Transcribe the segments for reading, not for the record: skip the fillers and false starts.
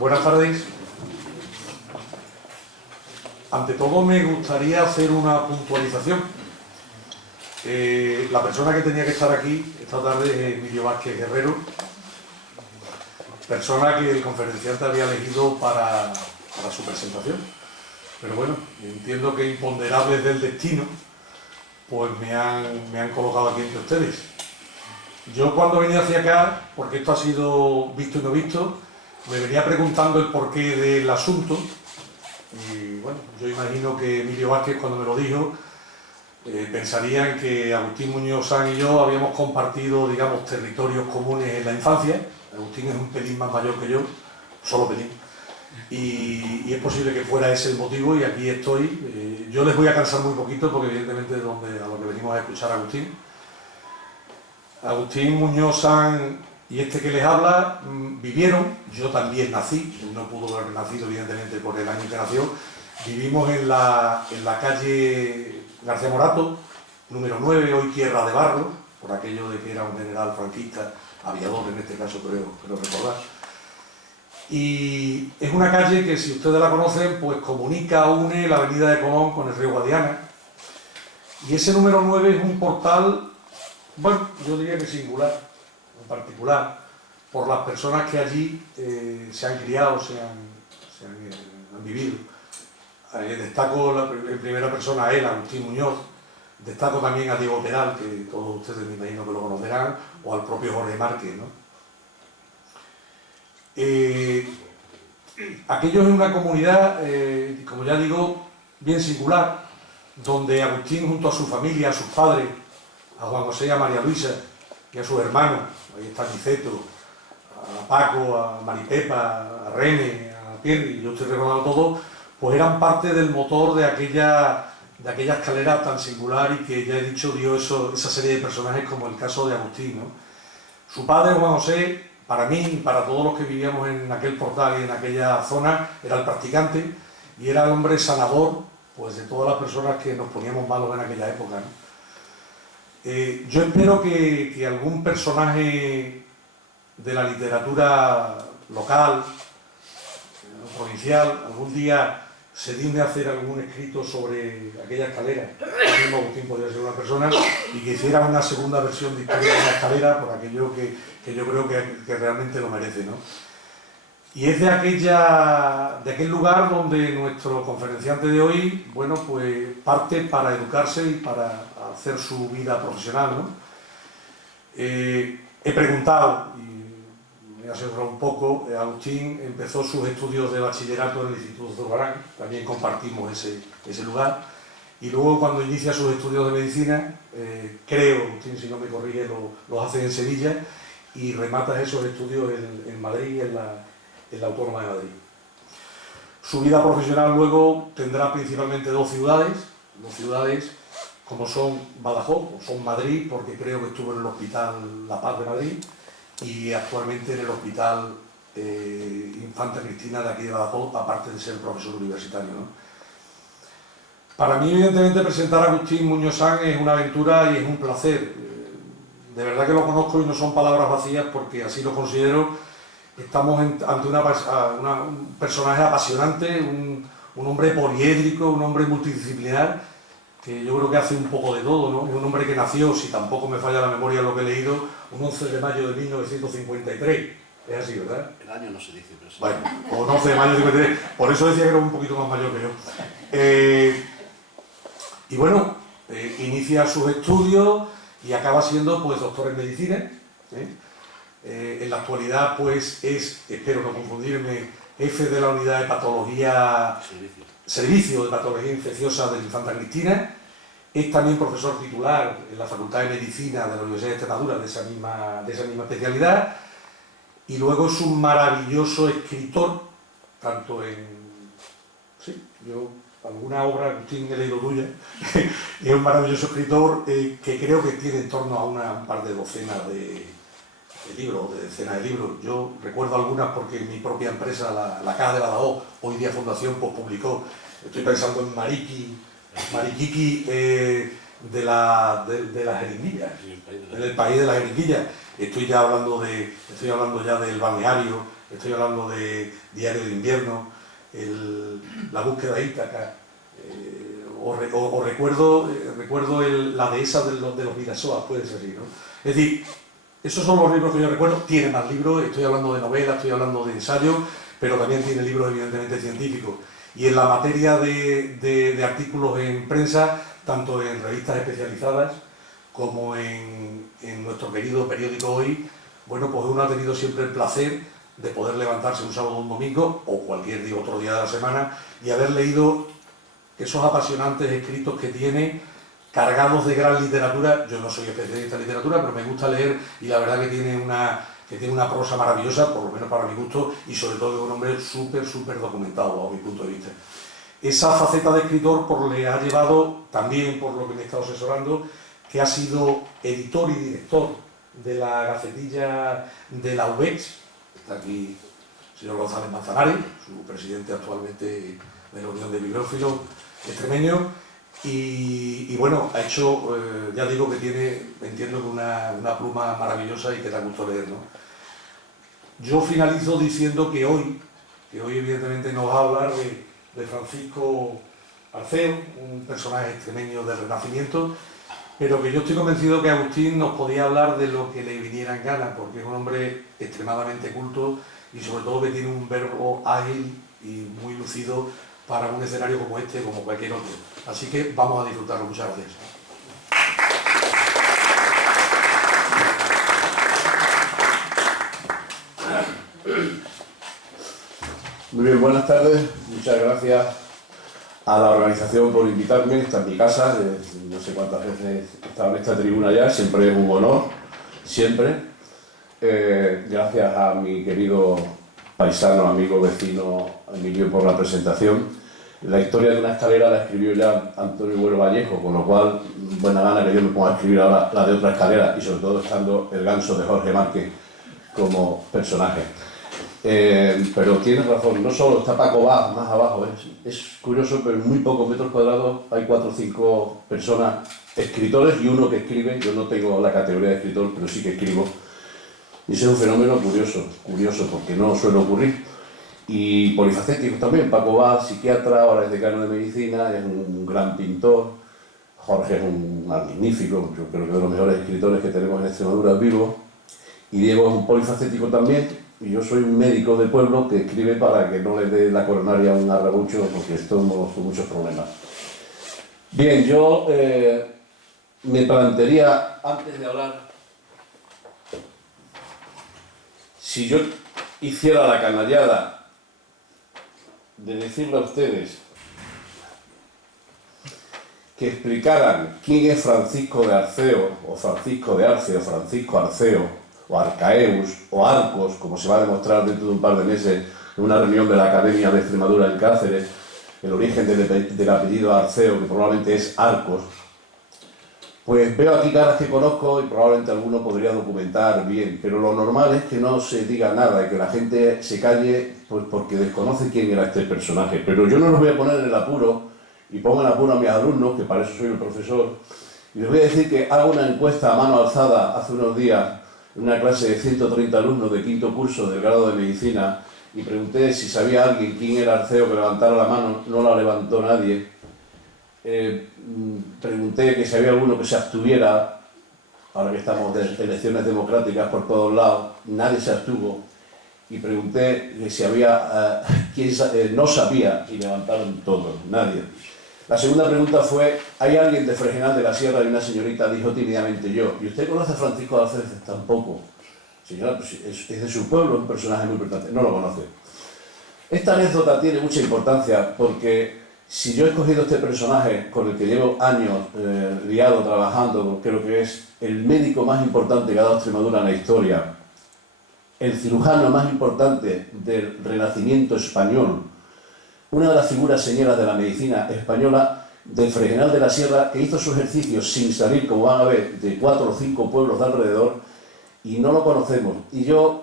Buenas tardes. Ante todo me gustaría hacer una puntualización. La persona que tenía que estar aquí esta tarde es Emilio Vázquez Guerrero, persona que el conferenciante había elegido para su presentación. Pero bueno, entiendo que imponderables del destino pues me han colocado aquí entre ustedes. Yo cuando venía hacia acá, porque esto ha sido visto y no visto, me venía preguntando el porqué del asunto. Y bueno, yo imagino que Emilio Vázquez, cuando me lo dijo, pensaría en que Agustín Muñoz Sanz y yo habíamos compartido, digamos, territorios comunes en la infancia. Agustín es un pelín más mayor que yo, solo pelín. Y es posible que fuera ese el motivo, y aquí estoy. Yo les voy a cansar muy poquito, porque evidentemente es a lo que venimos a escuchar a Agustín. Agustín Muñoz Sanz y este que les habla vivieron, yo también nací, no pudo haber nacido evidentemente por el año que nació, vivimos en la calle García Morato, número 9, hoy Tierra de Barro, por aquello de que era un general franquista, aviador en este caso creo recordar. Y es una calle que, si ustedes la conocen, pues une la avenida de Colón con el río Guadiana. Y ese número 9 es un portal, bueno, yo diría que singular, en particular, por las personas que allí se han criado, han vivido. Destaco en primera persona a él, Agustín Muñoz, destaco también a Diego Peral, que todos ustedes me imagino que lo conocerán, o al propio Jorge Márquez, ¿no? Aquello es una comunidad, como ya digo, bien singular, donde Agustín, junto a su familia, a sus padres, a Juan José y a María Luisa, y a sus hermanos, ahí está Niceto, a Paco, a Maripepa, a Rene, a Pierri, yo estoy recordando todo, pues eran parte del motor de aquella escalera tan singular, y que ya he dicho dio esa serie de personajes, como el caso de Agustín, ¿no? Su padre, Juan José, para mí y para todos los que vivíamos en aquel portal y en aquella zona, era el practicante, y era el hombre sanador pues de todas las personas que nos poníamos malos en aquella época, ¿no? Yo espero que algún personaje de la literatura local, provincial, algún día se digne a hacer algún escrito sobre aquella escalera. El mismo Agustín podría ser una persona, y que hiciera una segunda versión de historia de la escalera, por aquello que yo creo que realmente lo merece, ¿no? Y es de aquel lugar donde nuestro conferenciante de hoy, bueno, pues parte para educarse y para hacer su vida profesional, ¿no? He preguntado, y me he asesorado un poco, Agustín empezó sus estudios de bachillerato en el Instituto Zurbarán, también compartimos ese lugar, y luego cuando inicia sus estudios de medicina, creo, Agustín, si no me corrige, los hace en Sevilla, y remata esos estudios en Madrid, en la Autónoma de Madrid. Su vida profesional luego tendrá principalmente dos ciudades como son Badajoz, o son Madrid, porque creo que estuvo en el Hospital La Paz de Madrid, y actualmente en el Hospital Infanta Cristina de aquí de Badajoz, aparte de ser profesor universitario, ¿no? Para mí, evidentemente, presentar a Agustín Muñoz Sanz es una aventura y es un placer. De verdad que lo conozco y no son palabras vacías, porque así lo considero. Estamos ante un personaje apasionante, un hombre poliédrico, un hombre multidisciplinar, que yo creo que hace un poco de todo, ¿no? Es un hombre que nació, si tampoco me falla la memoria lo que he leído, un 11 de mayo de 1953. Es así, ¿verdad? El año no se dice, pero sí. Bueno, o 11 de mayo de 1953. Por eso decía que era un poquito más mayor que yo. Y bueno, inicia sus estudios y acaba siendo, pues, doctor en medicina. En la actualidad, pues, espero no confundirme, jefe de la unidad de patología, servicio de patología infecciosa de la Infanta Cristina. Es también profesor titular en la Facultad de Medicina de la Universidad de Extremadura de esa misma especialidad, y luego es un maravilloso escritor, tanto alguna obra, Agustín, he leído tuya, es un maravilloso escritor que creo que tiene en torno a un par de docenas de libros, de decenas de libros. Yo recuerdo algunas porque mi propia empresa, la Caja de Badajoz, hoy día Fundación, pues publicó. Estoy pensando en Mariquiqui de las jeringuillas, en el país de las jeringuillas. Estoy hablando ya del balneario estoy hablando de Diario de Invierno, La búsqueda de Ítaca, o recuerdo La dehesa de los Vidasoa, puede ser así, ¿no? Es decir, esos son los libros que yo recuerdo. Tiene más libros, estoy hablando de novelas, estoy hablando de ensayos, pero también tiene libros evidentemente científicos. Y en la materia de artículos en prensa, tanto en revistas especializadas como en nuestro querido periódico Hoy, bueno, pues uno ha tenido siempre el placer de poder levantarse un sábado o un domingo, o cualquier día, otro día de la semana, y haber leído esos apasionantes escritos que tiene, cargados de gran literatura. Yo no soy especialista en literatura, pero me gusta leer, y la verdad que tiene una prosa maravillosa, por lo menos para mi gusto, y sobre todo es un hombre súper documentado, bajo mi punto de vista. Esa faceta de escritor le ha llevado, también por lo que me he estado asesorando, que ha sido editor y director de la Gacetilla de la UBEX. Está aquí el señor González Manzanares, su presidente actualmente de la Unión de Bibliófilos Extremeños. Y bueno, ha hecho, ya digo que tiene, entiendo que una pluma maravillosa y que da gusto leer, ¿no? Yo finalizo diciendo que hoy evidentemente nos va a hablar de Francisco Arceo, un personaje extremeño del Renacimiento, pero que yo estoy convencido que Agustín nos podía hablar de lo que le viniera en gana, porque es un hombre extremadamente culto y sobre todo que tiene un verbo ágil y muy lucido para un escenario como este, como cualquier otro. Así que vamos a disfrutarlo. Muchas gracias. Muy bien, buenas tardes. Muchas gracias a la organización por invitarme. Esta es mi casa, no sé cuántas veces he estado en esta tribuna ya, siempre es un honor, siempre. Gracias a mi querido paisano, amigo, vecino Emilio por la presentación. La historia de una escalera la escribió ya Antonio Bueno Vallejo, con lo cual, buena gana que yo me ponga a escribir ahora la de otra escalera, y sobre todo estando el ganso de Jorge Márquez como personaje. Pero tienes razón, no solo está Paco Bas más abajo, es curioso, pero en muy pocos metros cuadrados hay 4 o 5 personas, escritores y uno que escribe. Yo no tengo la categoría de escritor, pero sí que escribo. Y ese es un fenómeno curioso porque no suele ocurrir. Y polifacético también. Paco Bas, psiquiatra, ahora es decano de medicina, es un gran pintor. Jorge es un magnífico, yo creo que de los mejores escritores que tenemos en Extremadura vivo. Y Diego es un polifacético también. Y yo soy un médico de pueblo que escribe para que no le dé la coronaria a un arrabucho, porque estamos con muchos problemas. Bien, yo me plantearía, antes de hablar, si yo hiciera la canallada de decirle a ustedes que explicaran quién es Francisco de Arceo, o Francisco de Arce, o Francisco Arceo, o Arcaeus, o Arcos, como se va a demostrar dentro de un par de meses en una reunión de la Academia de Extremadura en Cáceres, el origen del apellido Arceo, que probablemente es Arcos, pues veo aquí caras que conozco y probablemente alguno podría documentar bien, pero lo normal es que no se diga nada y que la gente se calle, pues porque desconoce quién era este personaje. Pero yo no los voy a poner en el apuro, y pongo en apuro a mis alumnos, que para eso soy el profesor, y les voy a decir que hago una encuesta a mano alzada hace unos días en una clase de 130 alumnos de quinto curso del grado de medicina, y pregunté si sabía alguien quién era Arceo, que levantara la mano. No la levantó nadie. Pregunté que si había alguno que se abstuviera, ahora que estamos de elecciones democráticas por todos lados. Nadie se abstuvo. Y pregunté que si había quien no sabía, y levantaron todos, nadie. La segunda pregunta fue: ¿hay alguien de Fregenal de la Sierra? Y una señorita dijo tímidamente: yo. ¿Y usted conoce a Francisco de Arceo? Tampoco. Señora, pues es de su pueblo, un personaje muy importante. No lo conoce. Esta anécdota tiene mucha importancia porque si yo he escogido este personaje con el que llevo años liado, trabajando, creo que es el médico más importante que ha dado Extremadura en la historia, el cirujano más importante del Renacimiento español, una de las figuras señeras de la medicina española, del Fregenal de la Sierra, que hizo su ejercicio sin salir, como van a ver, de 4 o 5 pueblos de alrededor, y no lo conocemos. Y yo,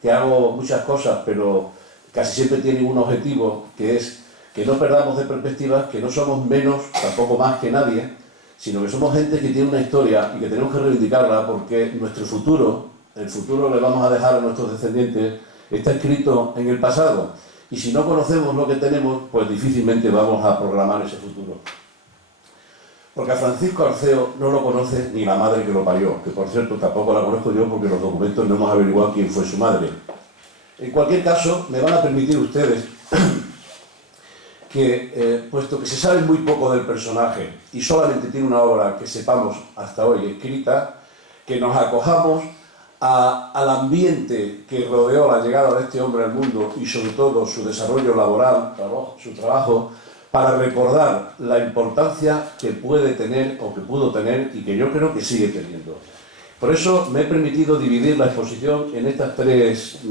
que hago muchas cosas, pero casi siempre tiene un objetivo, que es que no perdamos de perspectiva que no somos menos, tampoco más que nadie, sino que somos gente que tiene una historia y que tenemos que reivindicarla, porque nuestro futuro, el futuro que vamos a dejar a nuestros descendientes, está escrito en el pasado. Y si no conocemos lo que tenemos, pues difícilmente vamos a programar ese futuro. Porque a Francisco Arceo no lo conoce ni la madre que lo parió, que por cierto tampoco la conozco yo porque los documentos no hemos averiguado quién fue su madre. En cualquier caso, me van a permitir ustedes que, puesto que se sabe muy poco del personaje y solamente tiene una obra que sepamos hasta hoy escrita, que nos acojamos al ambiente que rodeó la llegada de este hombre al mundo y sobre todo su desarrollo laboral, su trabajo, para recordar la importancia que puede tener o que pudo tener y que yo creo que sigue teniendo. Por eso me he permitido dividir la exposición en estos tres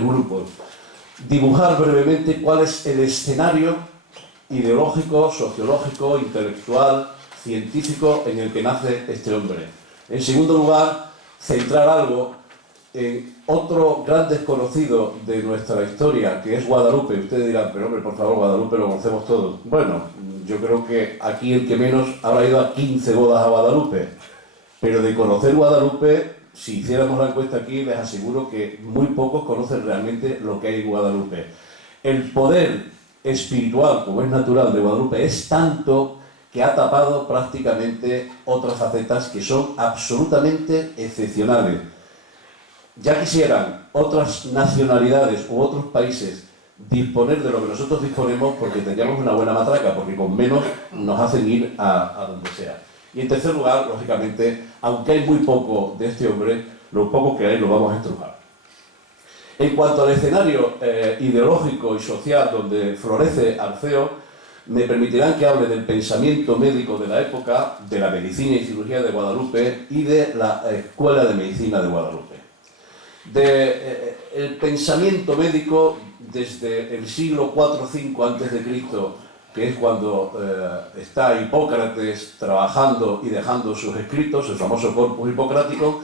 grupos. Dibujar brevemente cuál es el escenario ideológico, sociológico, intelectual, científico en el que nace este hombre. En segundo lugar, centrar algo en otro gran desconocido de nuestra historia, que es Guadalupe. Ustedes dirán, pero hombre, por favor, Guadalupe lo conocemos todos. Bueno, yo creo que aquí el que menos habrá ido a 15 bodas a Guadalupe. Pero de conocer Guadalupe, si hiciéramos la encuesta aquí, les aseguro que muy pocos conocen realmente lo que hay en Guadalupe. El poder espiritual, como es natural, de Guadalupe es tanto que ha tapado prácticamente otras facetas que son absolutamente excepcionales. Ya quisieran otras nacionalidades u otros países disponer de lo que nosotros disponemos porque tendríamos una buena matraca, porque con menos nos hacen ir a donde sea. Y en tercer lugar, lógicamente, aunque hay muy poco de este hombre, lo poco que hay lo vamos a estrujar. En cuanto al escenario ideológico y social donde florece Arceo, me permitirán que hable del pensamiento médico de la época, de la medicina y cirugía de Guadalupe y de la Escuela de Medicina de Guadalupe. El pensamiento médico desde el siglo IV o V a.C., que es cuando está Hipócrates trabajando y dejando sus escritos, el famoso corpus hipocrático,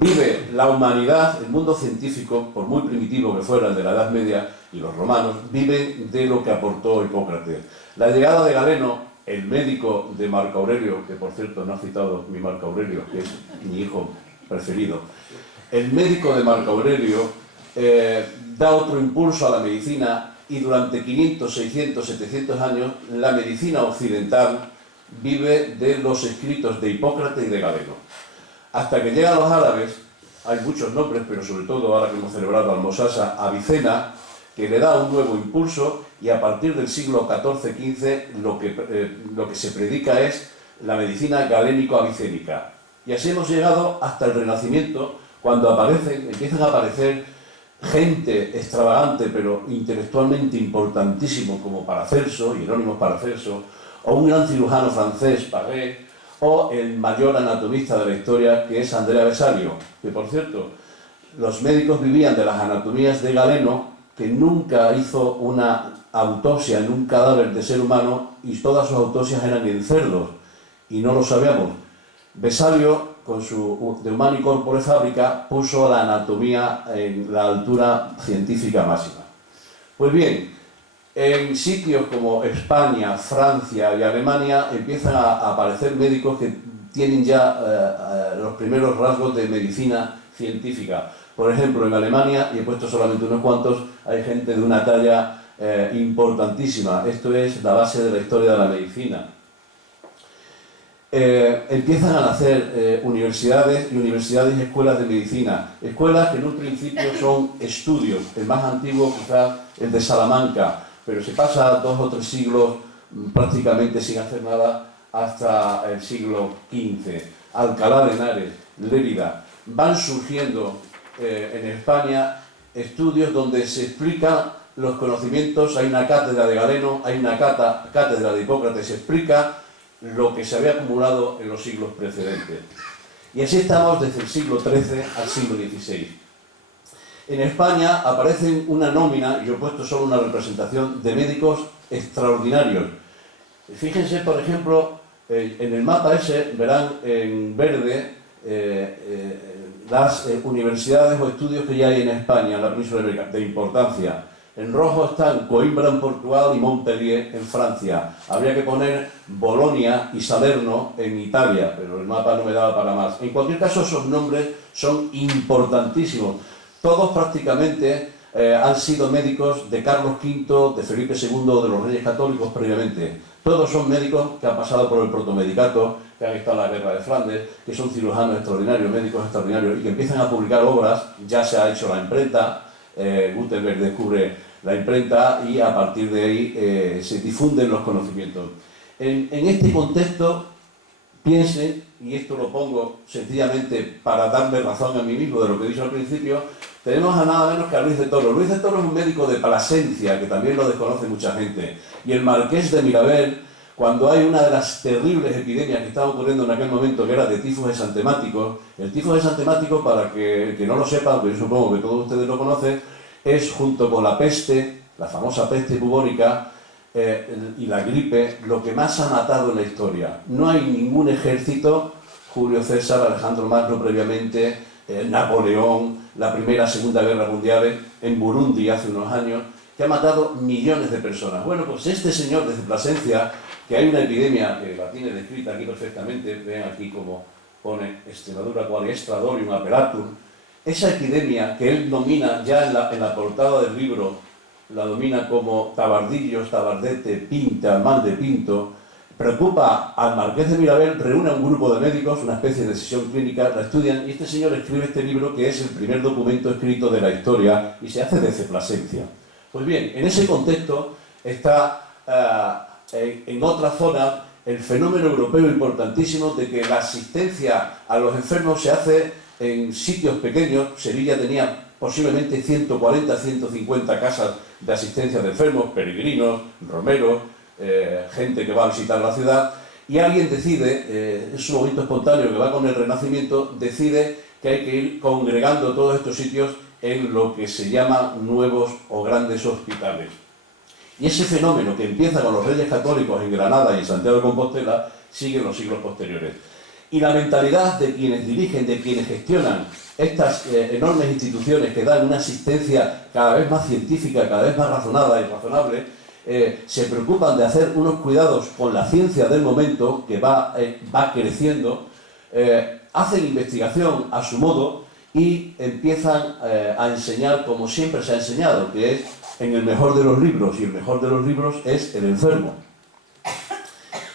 vive la humanidad, el mundo científico, por muy primitivo que fuera el de la Edad Media y los romanos, viven de lo que aportó Hipócrates. La llegada de Galeno, el médico de Marco Aurelio, que por cierto no ha citado mi Marco Aurelio, que es mi hijo preferido, el médico de Marco Aurelio da otro impulso a la medicina y durante 500, 600, 700 años la medicina occidental vive de los escritos de Hipócrates y de Galeno. Hasta que llegan los árabes, hay muchos nombres, pero sobre todo ahora que hemos celebrado Almosasa, Avicena, que le da un nuevo impulso y a partir del siglo XIV-XV lo que se predica es la medicina galénico-avicénica. Y así hemos llegado hasta el Renacimiento, cuando empiezan a aparecer gente extravagante pero intelectualmente importantísimo como Paracelso, Hierónimo Paracelso, o un gran cirujano francés, Paré, o el mayor anatomista de la historia que es Andrea Vesalio, que por cierto, los médicos vivían de las anatomías de Galeno, que nunca hizo una autopsia en un cadáver de ser humano y todas sus autopsias eran en cerdos, y no lo sabíamos. Vesalio, con su De Humani Corpore Fabrica, puso la anatomía en la altura científica máxima. Pues bien, en sitios como España, Francia y Alemania empiezan a aparecer médicos que tienen ya los primeros rasgos de medicina científica. Por ejemplo, en Alemania, y he puesto solamente unos cuantos, hay gente de una talla importantísima. Esto es la base de la historia de la medicina. Empiezan a nacer universidades y escuelas de medicina. Escuelas que en un principio son estudios. El más antiguo quizás el de Salamanca, pero se pasa 2 o 3 siglos prácticamente sin hacer nada hasta el siglo XV. Alcalá de Henares, Lérida. Van surgiendo en España estudios donde se explican los conocimientos. Hay una cátedra de Galeno, hay una cátedra de Hipócrates, se explica lo que se había acumulado en los siglos precedentes. Y así estamos desde el siglo XIII al siglo XVI. En España aparecen una nómina, yo he puesto solo una representación, de médicos extraordinarios. Fíjense, por ejemplo, en el mapa ese verán en verde las universidades o estudios que ya hay en España, en la península ibérica, de importancia. En rojo están Coimbra en Portugal y Montpellier en Francia. Habría que poner Bolonia y Salerno en Italia, pero el mapa no me daba para más. En cualquier caso, esos nombres son importantísimos. Todos prácticamente han sido médicos de Carlos V, de Felipe II, de los Reyes Católicos previamente. Todos son médicos que han pasado por el protomedicato, que han estado en la guerra de Flandes, que son cirujanos extraordinarios, médicos extraordinarios, y que empiezan a publicar obras. Ya se ha hecho la imprenta, Gutenberg descubre la imprenta y a partir de ahí se difunden los conocimientos. En este contexto, piensen, y esto lo pongo sencillamente para darme razón a mí mismo de lo que he dicho al principio, tenemos a nada menos que a Luis de Toro. Luis de Toro es un médico de Plasencia, que también lo desconoce mucha gente, y el marqués de Mirabel, cuando hay una de las terribles epidemias que estaba ocurriendo en aquel momento, que era de tifus exantemático. El tifus exantemático, para que el que no lo sepa, aunque yo supongo que todos ustedes lo conocen, es junto con la peste, la famosa peste bubónica, y la gripe, lo que más ha matado en la historia. No hay ningún ejército, Julio César, Alejandro Magno previamente, Napoleón, la Primera, Segunda Guerra Mundial, en Burundi hace unos años, que ha matado millones de personas. Bueno, pues este señor desde Plasencia, que hay una epidemia, que la tiene descrita aquí perfectamente, vean aquí como pone Extremadura quale estradorium appelatum, esa epidemia que él domina ya en la portada del libro, la domina como tabardillos, tabardete, pinta, mal de pinto, preocupa al marqués de Mirabel, reúne a un grupo de médicos, una especie de sesión clínica, la estudian, y este señor escribe este libro que es el primer documento escrito de la historia y se hace desde Plasencia. Pues bien, en ese contexto está en otra zona el fenómeno europeo importantísimo de que la asistencia a los enfermos se hace en sitios pequeños. Sevilla tenía posiblemente 140, 150 casas de asistencia de enfermos, peregrinos, romeros, gente que va a visitar la ciudad, y alguien decide, es un momento espontáneo que va con el Renacimiento, decide que hay que ir congregando todos estos sitios en lo que se llama nuevos o grandes hospitales. Y ese fenómeno que empieza con los Reyes Católicos en Granada y en Santiago de Compostela sigue en los siglos posteriores. Y la mentalidad de quienes dirigen, de quienes gestionan estas enormes instituciones que dan una asistencia cada vez más científica, cada vez más razonada y razonable, se preocupan de hacer unos cuidados con la ciencia del momento que va creciendo, hacen investigación a su modo y empiezan a enseñar como siempre se ha enseñado, que es en el mejor de los libros, y el mejor de los libros es el enfermo.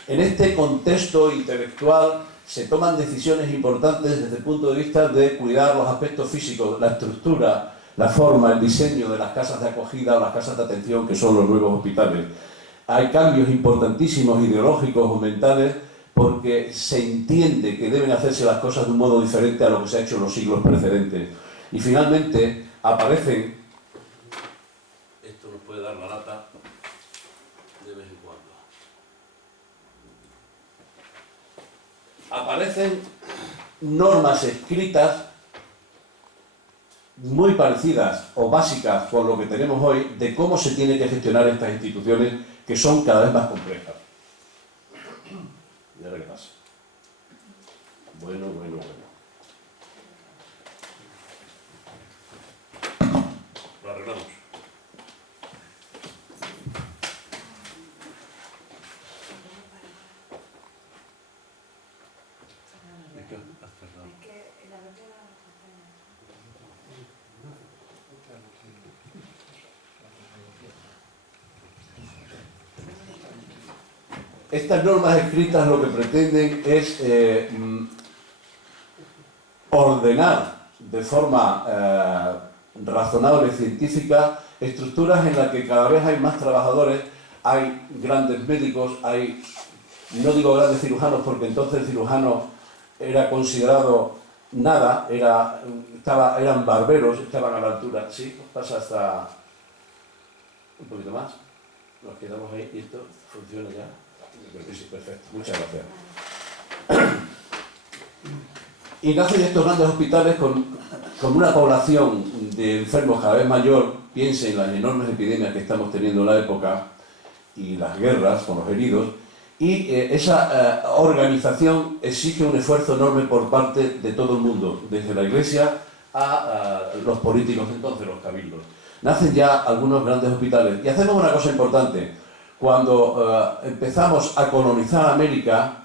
En este contexto intelectual se toman decisiones importantes desde el punto de vista de cuidar los aspectos físicos, la estructura, la forma, el diseño de las casas de acogida o las casas de atención, que son los nuevos hospitales. Hay cambios importantísimos ideológicos o mentales porque se entiende que deben hacerse las cosas de un modo diferente a lo que se ha hecho en los siglos precedentes. Y finalmente aparecen, esto nos puede dar la lata de vez en cuando, aparecen normas escritas muy parecidas o básicas con lo que tenemos hoy de cómo se tiene que gestionar estas instituciones que son cada vez más complejas. ¿Y ahora qué pasa? Bueno. Lo arreglamos. Estas normas escritas lo que pretenden es ordenar de forma razonable y científica estructuras en las que cada vez hay más trabajadores, hay grandes médicos, hay, no digo grandes cirujanos porque entonces el cirujano era considerado nada, eran barberos, estaban a la altura, sí, pasa hasta un poquito más, nos quedamos ahí y esto funciona ya. Sí, perfecto, muchas gracias. Y nacen estos grandes hospitales con una población de enfermos cada vez mayor. Piensen en las enormes epidemias que estamos teniendo en la época y las guerras con los heridos, y esa organización exige un esfuerzo enorme por parte de todo el mundo, desde la Iglesia a los políticos entonces, los cabildos. Nacen ya algunos grandes hospitales y hacemos una cosa importante. Cuando empezamos a colonizar América,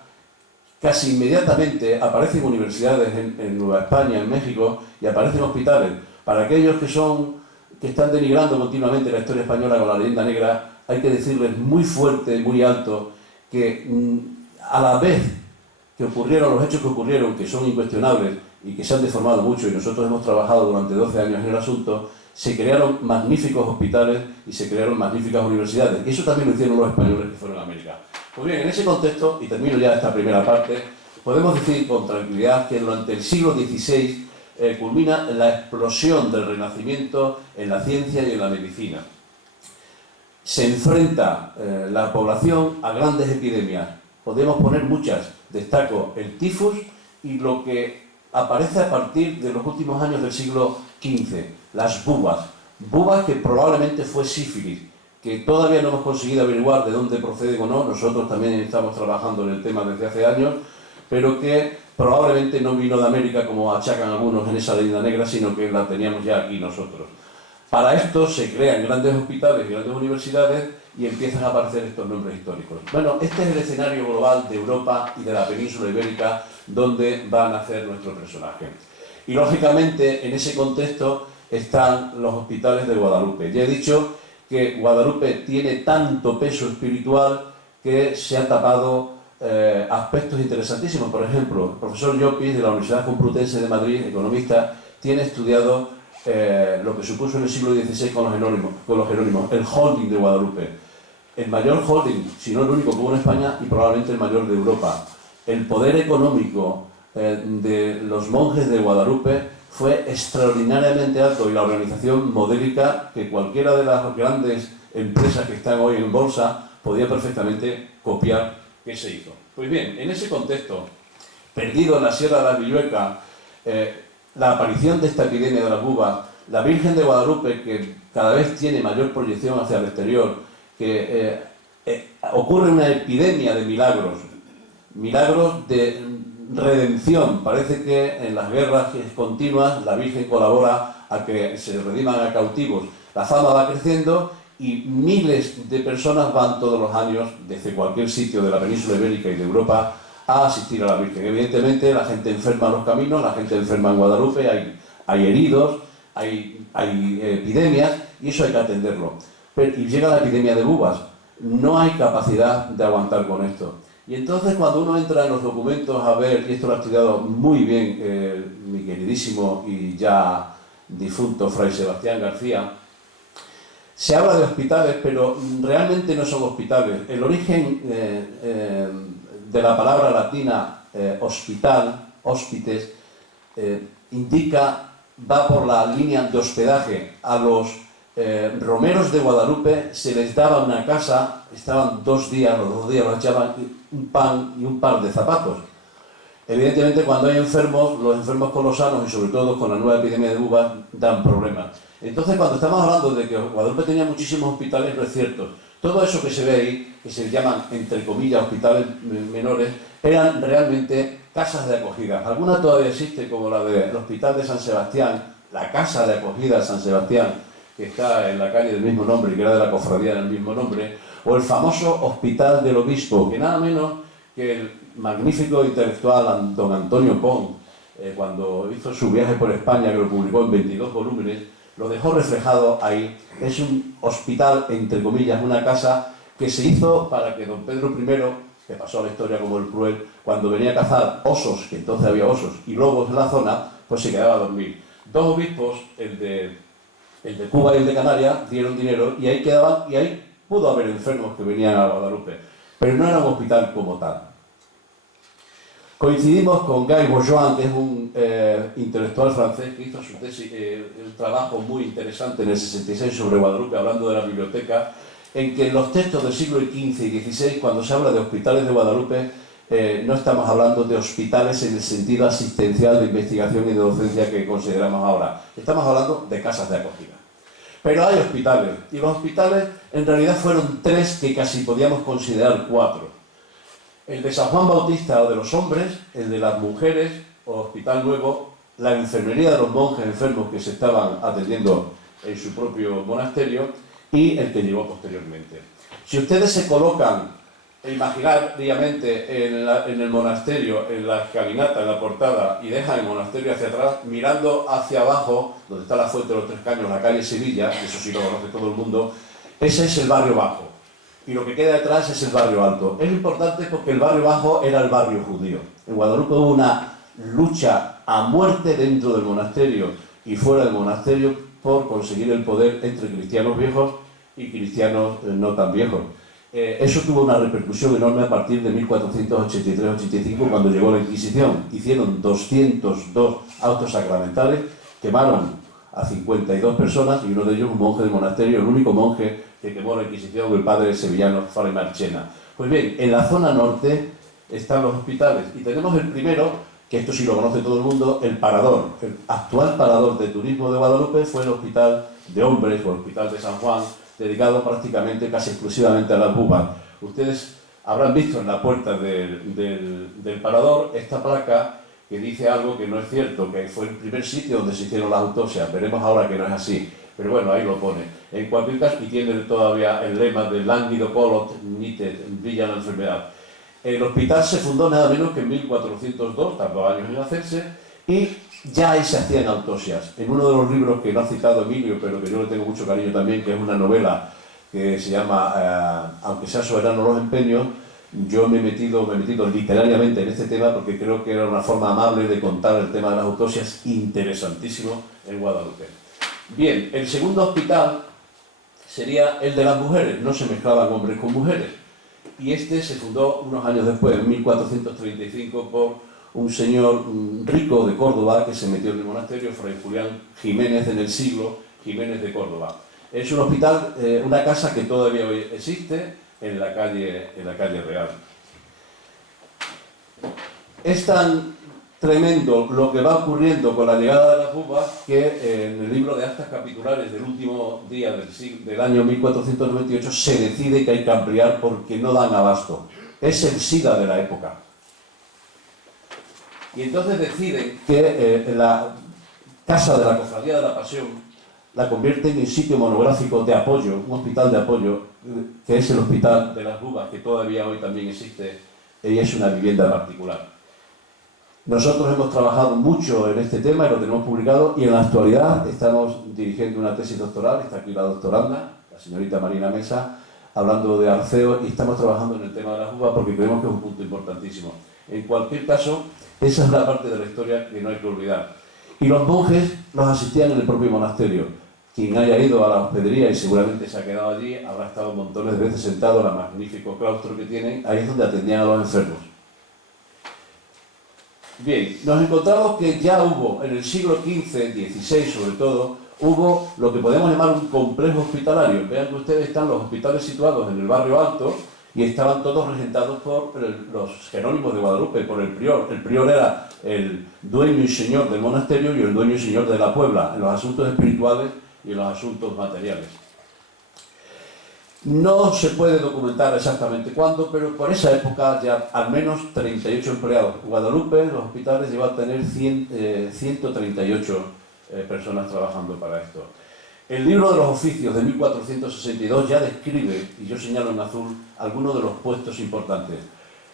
casi inmediatamente aparecen universidades en Nueva España, en México, y aparecen hospitales. Para aquellos que están denigrando continuamente la historia española con la leyenda negra, hay que decirles muy fuerte, muy alto, que a la vez que ocurrieron los hechos que ocurrieron, que son incuestionables y que se han deformado mucho, y nosotros hemos trabajado durante 12 años en el asunto, se crearon magníficos hospitales y se crearon magníficas universidades. Y eso también lo hicieron los españoles que fueron a América. Pues bien, en ese contexto, y termino ya esta primera parte, podemos decir con tranquilidad que durante el siglo XVI culmina la explosión del Renacimiento en la ciencia y en la medicina. Se enfrenta la población a grandes epidemias. Podemos poner muchas. Destaco el tifus y lo que aparece a partir de los últimos años del siglo XV, las bubas. Bubas que probablemente fue sífilis, que todavía no hemos conseguido averiguar de dónde procede o no. Nosotros también estamos trabajando en el tema desde hace años, pero que probablemente no vino de América como achacan algunos en esa leyenda negra, sino que la teníamos ya aquí nosotros. Para esto se crean grandes hospitales y grandes universidades y empiezan a aparecer estos nombres históricos. Bueno, este es el escenario global de Europa y de la península ibérica donde va a nacer nuestro personaje. Y lógicamente en ese contexto están los hospitales de Guadalupe. Ya he dicho que Guadalupe tiene tanto peso espiritual que se han tapado aspectos interesantísimos. Por ejemplo, el profesor Llopis de la Universidad Complutense de Madrid, economista, tiene estudiado lo que supuso en el siglo XVI con los jerónimos, el holding de Guadalupe. El mayor holding, si no el único que hubo en España y probablemente el mayor de Europa. El poder económico de los monjes de Guadalupe fue extraordinariamente alto y la organización modélica que cualquiera de las grandes empresas que están hoy en bolsa podía perfectamente copiar qué se hizo. Pues bien, en ese contexto, perdido en la Sierra de la Villueca, la aparición de esta epidemia de las bubas, la Virgen de Guadalupe, que cada vez tiene mayor proyección hacia el exterior, que ocurre una epidemia de milagros, milagros de redención. Parece que en las guerras continuas la Virgen colabora a que se rediman a cautivos. La fama va creciendo y miles de personas van todos los años desde cualquier sitio de la península ibérica y de Europa a asistir a la Virgen. Evidentemente la gente enferma en los caminos, la gente enferma en Guadalupe, hay heridos, hay epidemias y eso hay que atenderlo. Y llega la epidemia de bubas, no hay capacidad de aguantar con esto. Y entonces cuando uno entra en los documentos a ver, y esto lo ha estudiado muy bien mi queridísimo y ya difunto Fray Sebastián García, se habla de hospitales, pero realmente no son hospitales. El origen de la palabra latina hospital, hospites, va por la línea de hospedaje. A los romeros de Guadalupe se les daba una casa, estaban 2 días, los 2 días los echaban un pan y un par de zapatos. Evidentemente cuando hay enfermos, los enfermos con los sanos y sobre todo con la nueva epidemia de bubas dan problemas. Entonces cuando estamos hablando de que Guadalupe tenía muchísimos hospitales, no es cierto. Todo eso que se ve ahí, que se llaman entre comillas hospitales menores, eran realmente casas de acogida. Alguna todavía existe, como la del Hospital de San Sebastián, la Casa de Acogida de San Sebastián, que está en la calle del mismo nombre y que era de la cofradía del mismo nombre, o el famoso Hospital del Obispo, que nada menos que el magnífico intelectual don Antonio Pons, cuando hizo su viaje por España, que lo publicó en 22 volúmenes, lo dejó reflejado ahí. Es un hospital, entre comillas, una casa que se hizo para que don Pedro I, que pasó a la historia como el cruel, cuando venía a cazar osos, que entonces había osos y lobos en la zona, pues se quedaba a dormir. 2 obispos, el de Cuba y el de Canarias, dieron dinero y ahí quedaban, y ahí pudo haber enfermos que venían a Guadalupe, pero no era un hospital como tal. Coincidimos con Guy Bourgeois, que es un intelectual francés que hizo su tesis, un trabajo muy interesante en el 66 sobre Guadalupe, hablando de la biblioteca, en que en los textos del siglo XV y XVI, cuando se habla de hospitales de Guadalupe, no estamos hablando de hospitales en el sentido asistencial de investigación y de docencia que consideramos ahora. Estamos hablando de casas de acogida. Pero hay hospitales, y los hospitales en realidad fueron 3 que casi podíamos considerar 4. El de San Juan Bautista o de los hombres, el de las mujeres o Hospital Nuevo, la enfermería de los monjes enfermos que se estaban atendiendo en su propio monasterio y el que llegó posteriormente. Si ustedes se colocan imaginariamente en el monasterio, en la escalinata, en la portada, y dejan el monasterio hacia atrás, mirando hacia abajo, donde está la Fuente de los Tres Caños, la calle Sevilla, eso sí lo conoce todo el mundo, ese es el barrio bajo. Y lo que queda detrás es el barrio alto. Es importante porque el barrio bajo era el barrio judío. En Guadalupe hubo una lucha a muerte dentro del monasterio y fuera del monasterio por conseguir el poder entre cristianos viejos y cristianos no tan viejos. Eso tuvo una repercusión enorme a partir de 1483-85, cuando llegó la Inquisición. Hicieron 202 autos sacramentales, quemaron a 52 personas y uno de ellos un monje del monasterio, el único monje que quemó la Inquisición, el padre sevillano Fray Marchena. Pues bien, en la zona norte están los hospitales y tenemos el primero, que esto sí lo conoce todo el mundo, el Parador. El actual Parador de Turismo de Guadalupe fue el Hospital de Hombres o el Hospital de San Juan, dedicado prácticamente casi exclusivamente a las bubas. Ustedes habrán visto en la puerta del Parador esta placa que dice algo que no es cierto, que fue el primer sitio donde se hicieron las autopsias. Veremos ahora que no es así, pero bueno, ahí lo pone. En cualquier caso, y tiene todavía el lema de Lánguido Colot, Nite, brilla la enfermedad. El hospital se fundó nada menos que en 1402, tardó años en hacerse, y ya ahí se hacían autopsias. En uno de los libros que no ha citado Emilio, pero que yo le tengo mucho cariño también, que es una novela que se llama Aunque sea soberano los empeños, yo me he metido literariamente en este tema porque creo que era una forma amable de contar el tema de las autopsias, interesantísimo en Guadalupe. Bien, el segundo hospital sería el de las mujeres, no se mezclaban hombres con mujeres. Y este se fundó unos años después, en 1435, por un señor rico de Córdoba que se metió en el monasterio, Fray Julián Jiménez en el siglo, Jiménez de Córdoba. Es un hospital, una casa que todavía hoy existe en la calle Real. Es tan tremendo lo que va ocurriendo con la llegada de las bubas que en el libro de actas capitulares del último día del año 1498 se decide que hay que ampliar porque no dan abasto. Es el SIDA de la época. Y entonces deciden que la Casa de la Cofradía de la Pasión la convierten en sitio monográfico de apoyo, un hospital de apoyo, que es el Hospital de las Bubas, que todavía hoy también existe y es una vivienda particular. Nosotros hemos trabajado mucho en este tema y lo tenemos publicado, y en la actualidad estamos dirigiendo una tesis doctoral, está aquí la doctoranda, la señorita Marina Mesa, hablando de arceo, y estamos trabajando en el tema de las bubas porque creemos que es un punto importantísimo. En cualquier caso, esa es la parte de la historia que no hay que olvidar. Y los monjes los asistían en el propio monasterio. Quien haya ido a la hospedería y seguramente se ha quedado allí, habrá estado montones de veces sentado en el magnífico claustro que tienen, ahí es donde atendían a los enfermos. Bien, nos encontramos que ya hubo, en el siglo XV, XVI sobre todo, hubo lo que podemos llamar un complejo hospitalario. Vean que ustedes están los hospitales situados en el barrio alto y estaban todos regentados por los jerónimos de Guadalupe, por el prior. El prior era el dueño y señor del monasterio y el dueño y señor de la puebla, en los asuntos espirituales y en los asuntos materiales. No se puede documentar exactamente cuándo, pero por esa época ya al menos 38 empleados. En Guadalupe, los hospitales llevan a tener 138 personas trabajando para esto. El libro de los oficios de 1462 ya describe, y yo señalo en azul, algunos de los puestos importantes.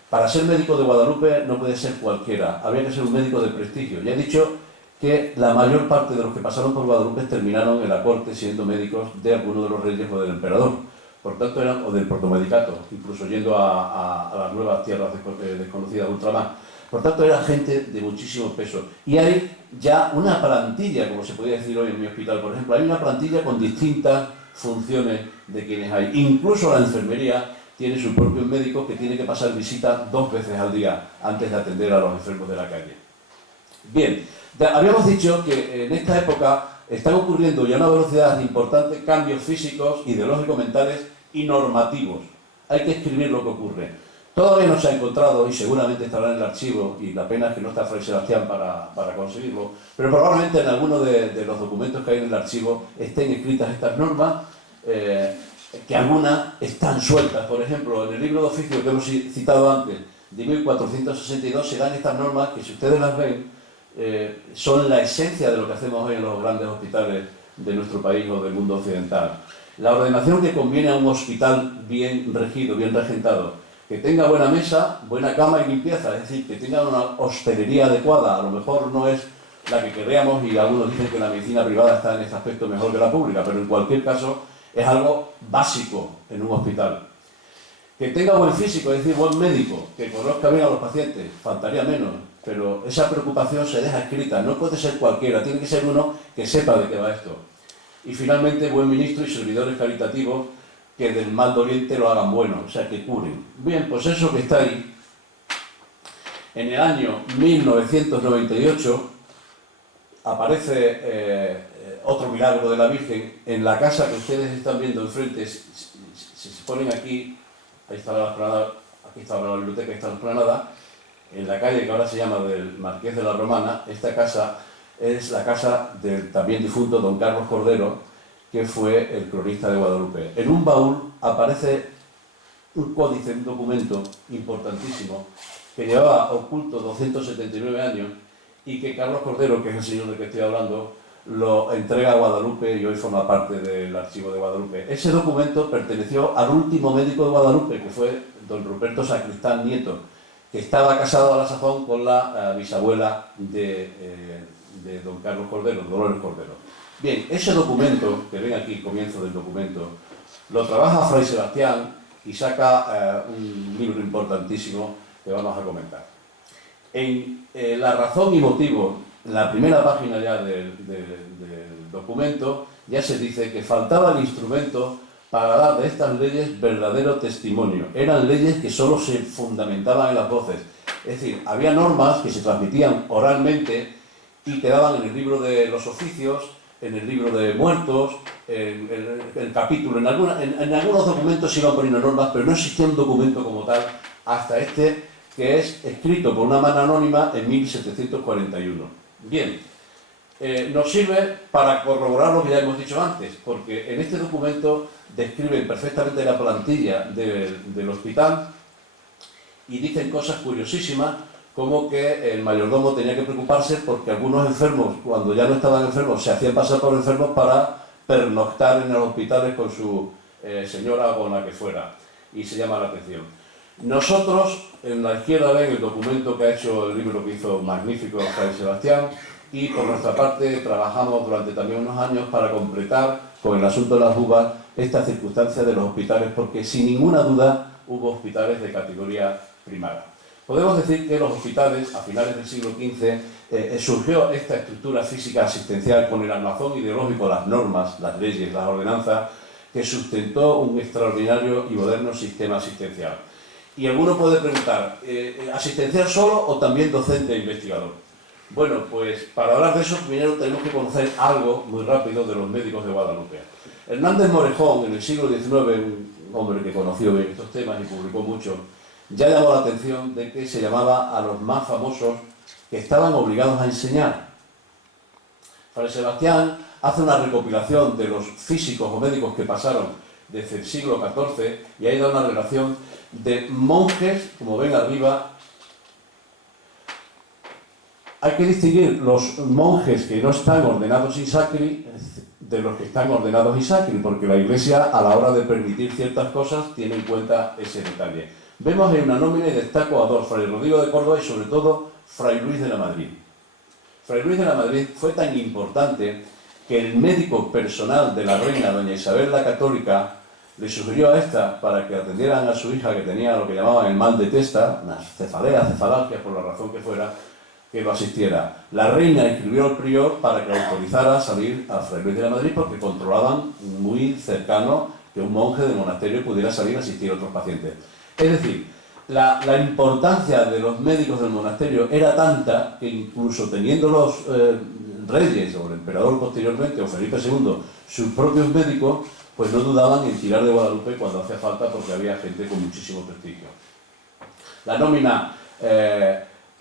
Para ser médico de Guadalupe no puede ser cualquiera, había que ser un médico de prestigio. Ya he dicho que la mayor parte de los que pasaron por Guadalupe terminaron en la corte siendo médicos de alguno de los reyes o del emperador. Por tanto, eran, o del protomedicato, incluso yendo a las nuevas tierras desconocidas de ultramar. Por tanto, era gente de muchísimo peso. Y hay ya una plantilla, como se podría decir hoy en mi hospital, por ejemplo, hay una plantilla con distintas funciones de quienes hay. Incluso la enfermería tiene sus propios médicos que tienen que pasar visita 2 veces al día antes de atender a los enfermos de la calle. Bien, habíamos dicho que en esta época están ocurriendo ya a una velocidad importante cambios físicos, ideológicos, mentales y normativos. Hay que escribir lo que ocurre. Todavía no se ha encontrado, y seguramente estará en el archivo, y la pena es que no está Fray Sebastián para conseguirlo, pero probablemente en alguno de los documentos que hay en el archivo estén escritas estas normas, que algunas están sueltas. Por ejemplo, en el libro de oficio que hemos citado antes, de 1462, se dan estas normas que, si ustedes las ven, son la esencia de lo que hacemos hoy en los grandes hospitales de nuestro país o del mundo occidental. La ordenación que conviene a un hospital bien regido, bien regentado, que tenga buena mesa, buena cama y limpieza, es decir, que tenga una hostelería adecuada. A lo mejor no es la que querríamos y algunos dicen que la medicina privada está en este aspecto mejor que la pública, pero en cualquier caso es algo básico en un hospital. Que tenga buen físico, es decir, buen médico, que conozca bien a los pacientes, faltaría menos, pero esa preocupación se deja escrita, no puede ser cualquiera, tiene que ser uno que sepa de qué va esto. Y finalmente, buen ministro y servidores caritativos que del mal doliente lo hagan bueno, o sea, que curen. Bien, pues eso que está ahí, en el año 1998 aparece otro milagro de la Virgen en la casa que ustedes están viendo enfrente. Si se ponen aquí, ahí está la explanada, aquí está la biblioteca, ahí está la explanada, en la calle que ahora se llama del Marqués de la Romana. Esta casa es la casa del también difunto don Carlos Cordero, que fue el cronista de Guadalupe. En un baúl aparece un códice, un documento importantísimo, que llevaba oculto 279 años y que Carlos Cordero, que es el señor del que estoy hablando, lo entrega a Guadalupe y hoy forma parte del archivo de Guadalupe. Ese documento perteneció al último médico de Guadalupe, que fue don Ruperto Sacristán Nieto, que estaba casado a la sazón con la bisabuela de don Carlos Cordero, Dolores Cordero. Bien, ese documento, que ven aquí, el comienzo del documento, lo trabaja Fray Sebastián y saca un libro importantísimo que vamos a comentar. En la razón y motivo, en la primera página ya del documento, ya se dice que faltaba el instrumento para dar de estas leyes verdadero testimonio. Eran leyes que solo se fundamentaban en las voces. Es decir, había normas que se transmitían oralmente y quedaban en el libro de los oficios, en el libro de muertos, en el capítulo, en algunos documentos se iban poniendo normas, pero no existía un documento como tal hasta este, que es escrito por una mano anónima en 1741. Bien, nos sirve para corroborar lo que ya hemos dicho antes, porque en este documento describen perfectamente la plantilla del hospital y dicen cosas curiosísimas, como que el mayordomo tenía que preocuparse porque algunos enfermos, cuando ya no estaban enfermos, se hacían pasar por enfermos para pernoctar en los hospitales con su señora o con la que fuera, y se llama la atención. Nosotros, en la izquierda ven el documento que ha hecho el libro que hizo magnífico Fray Sebastián, y por nuestra parte trabajamos durante también unos años para completar con el asunto de las uvas esta circunstancia de los hospitales, porque sin ninguna duda hubo hospitales de categoría primaria. Podemos decir que los hospitales, a finales del siglo XV, surgió esta estructura física asistencial con el armazón ideológico, las normas, las leyes, las ordenanzas, que sustentó un extraordinario y moderno sistema asistencial. Y alguno puede preguntar, ¿asistencial solo o también docente e investigador? Bueno, pues para hablar de eso primero tenemos que conocer algo muy rápido de los médicos de Guadalupe. Hernández Morejón, en el siglo XIX, un hombre que conoció bien estos temas y publicó mucho, ya llamó la atención de que se llamaba a los más famosos que estaban obligados a enseñar. Fray Sebastián hace una recopilación de los físicos o médicos que pasaron desde el siglo XIV y ahí da una relación de monjes, como ven arriba. Hay que distinguir los monjes que no están ordenados in sacri de los que están ordenados in sacri, porque la Iglesia, a la hora de permitir ciertas cosas, tiene en cuenta ese detalle. Vemos en una nómina y destaco a dos, Fray Rodrigo de Córdoba y sobre todo Fray Luis de la Madrid. Fray Luis de la Madrid fue tan importante que el médico personal de la reina, doña Isabel la Católica, le sugirió a esta, para que atendieran a su hija que tenía lo que llamaban el mal de testa, una cefalea, cefalalgia, por la razón que fuera, que lo asistiera. La reina escribió al prior para que lo autorizara a salir a Fray Luis de la Madrid porque controlaban muy cercano que un monje del monasterio pudiera salir a asistir a otros pacientes. Es decir, la importancia de los médicos del monasterio era tanta que incluso teniendo los reyes o el emperador posteriormente o Felipe II sus propios médicos, pues no dudaban en tirar de Guadalupe cuando hacía falta porque había gente con muchísimo prestigio. La nómina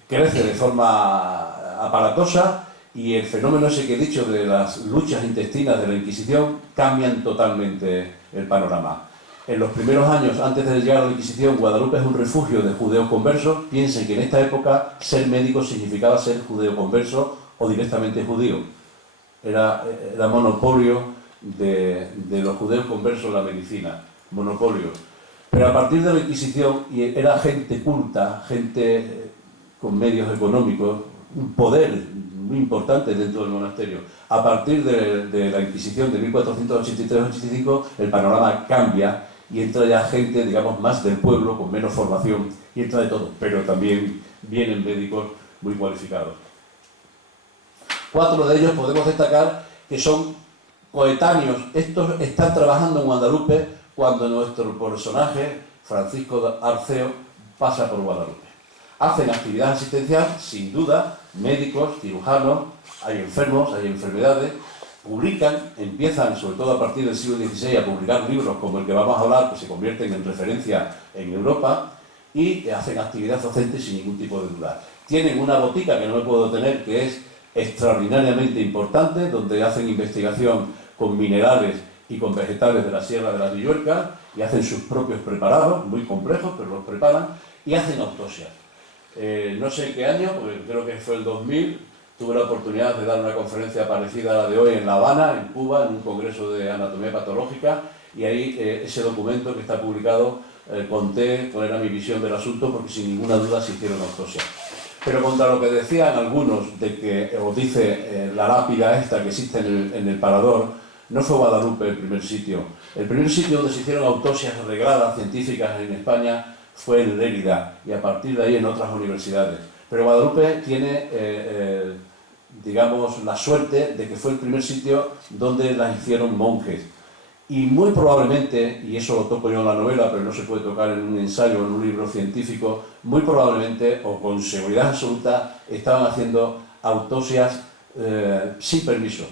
crece de forma aparatosa y el fenómeno ese que he dicho de las luchas intestinas de la Inquisición cambian totalmente el panorama. En los primeros años, antes de llegar a la Inquisición, Guadalupe es un refugio de judeos conversos. Piensen que en esta época ser médico significaba ser judeo converso o directamente judío. Era monopolio de los judeos conversos la medicina. Monopolio. Pero a partir de la Inquisición, y era gente culta, gente con medios económicos, un poder muy importante dentro del monasterio. A partir de la Inquisición de 1483-85, el panorama cambia y entra ya gente, digamos, más del pueblo, con menos formación, y entra de todo, pero también vienen médicos muy cualificados. 4 de ellos podemos destacar que son coetáneos. Estos están trabajando en Guadalupe cuando nuestro personaje, Francisco Arceo, pasa por Guadalupe. Hacen actividad asistencial, sin duda, médicos, cirujanos, hay enfermos, hay enfermedades, publican, empiezan, sobre todo a partir del siglo XVI, a publicar libros como el que vamos a hablar, que se convierten en referencia en Europa, y hacen actividad docente sin ningún tipo de duda. Tienen una botica que no me puedo tener, que es extraordinariamente importante, donde hacen investigación con minerales y con vegetales de la Sierra de la Villuerca, y hacen sus propios preparados, muy complejos, pero los preparan, y hacen autopsias. No sé en qué año, porque creo que fue el 2000, tuve la oportunidad de dar una conferencia parecida a la de hoy en La Habana, en Cuba, en un congreso de anatomía patológica, y ahí ese documento que está publicado conté cuál era mi visión del asunto, porque sin ninguna duda se hicieron autopsias. Pero contra lo que decían algunos, de que, o dice la lápida esta que existe en el Parador, no fue Guadalupe el primer sitio. El primer sitio donde se hicieron autopsias arregladas, científicas en España, fue en Lérida, y a partir de ahí en otras universidades. Pero Guadalupe tiene, digamos, la suerte de que fue el primer sitio donde las hicieron monjes. Y muy probablemente, y eso lo toco yo en la novela, pero no se puede tocar en un ensayo o en un libro científico, muy probablemente, o con seguridad absoluta, estaban haciendo autopsias sin permiso.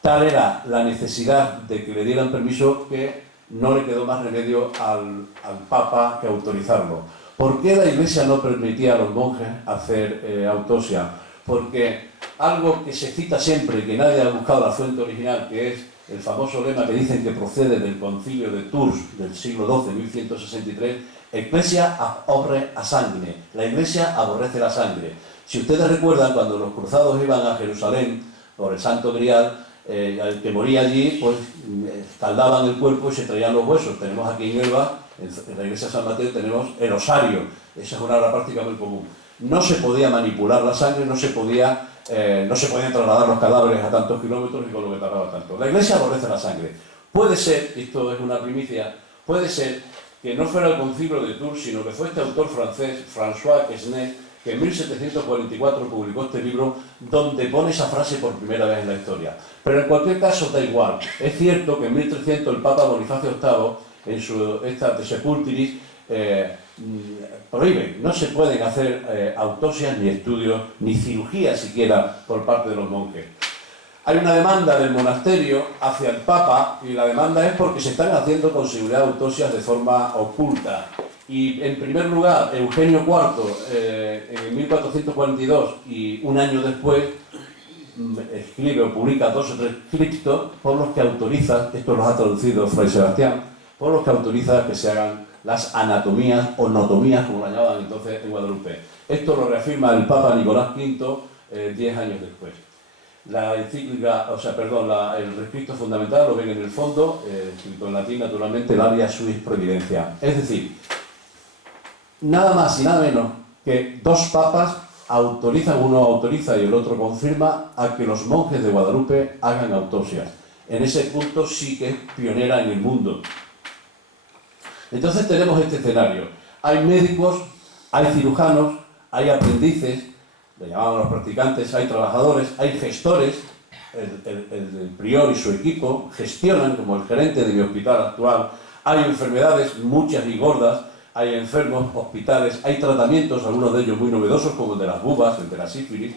Tal era la necesidad de que le dieran permiso que no le quedó más remedio al Papa que autorizarlo. ¿Por qué la Iglesia no permitía a los monjes hacer autopsia? Porque algo que se cita siempre y que nadie ha buscado la fuente original, que es el famoso lema que dicen que procede del concilio de Tours del siglo XII, 1163, Ecclesia aborre a sangue, la Iglesia aborrece la sangre. Si ustedes recuerdan, cuando los cruzados iban a Jerusalén por el Santo Grial, el que moría allí, pues escaldaban el cuerpo y se traían los huesos. Tenemos aquí en Elba, en la iglesia de San Mateo, tenemos el osario. Esa es una práctica muy común. No se podía manipular la sangre, no se podían trasladar los cadáveres a tantos kilómetros y con lo que tardaba tanto. La iglesia aborrece la sangre. Puede ser, y esto es una primicia, puede ser que no fuera el concilio de Tours, sino que fue este autor francés, François Quesnay, que en 1744 publicó este libro donde pone esa frase por primera vez en la historia. Pero en cualquier caso da igual. Es cierto que en 1300 el Papa Bonifacio VIII, en su esta de Sepulturis, prohíbe, no se pueden hacer autopsias, ni estudios, ni cirugías siquiera por parte de los monjes. Hay una demanda del monasterio hacia el Papa, y la demanda es porque se están haciendo con seguridad autopsias de forma oculta. Y en primer lugar, Eugenio IV, en 1442 y un año después, escribe o publica 2 o 3 criptos por los que autoriza, esto los ha traducido Fray Sebastián, por los que autoriza que se hagan las anatomías o notomías, como la llamaban entonces en Guadalupe. Esto lo reafirma el Papa Nicolás V 10 años después. La encíclica, el rescripto fundamental lo ven en el fondo, escrito en latín naturalmente, el Aria Suis Providencia. Es decir, nada más y nada menos que 2 papas autorizan, uno autoriza y el otro confirma, a que los monjes de Guadalupe hagan autopsias. En ese punto sí que es pionera en el mundo. Entonces tenemos este escenario. Hay médicos, hay cirujanos, hay aprendices, le llamamos los practicantes, hay trabajadores, hay gestores. El prior y su equipo gestionan como el gerente de mi hospital actual. Hay enfermedades, muchas y gordas, hay enfermos, hospitales, hay tratamientos, algunos de ellos muy novedosos, como el de las bubas, el de la sífilis,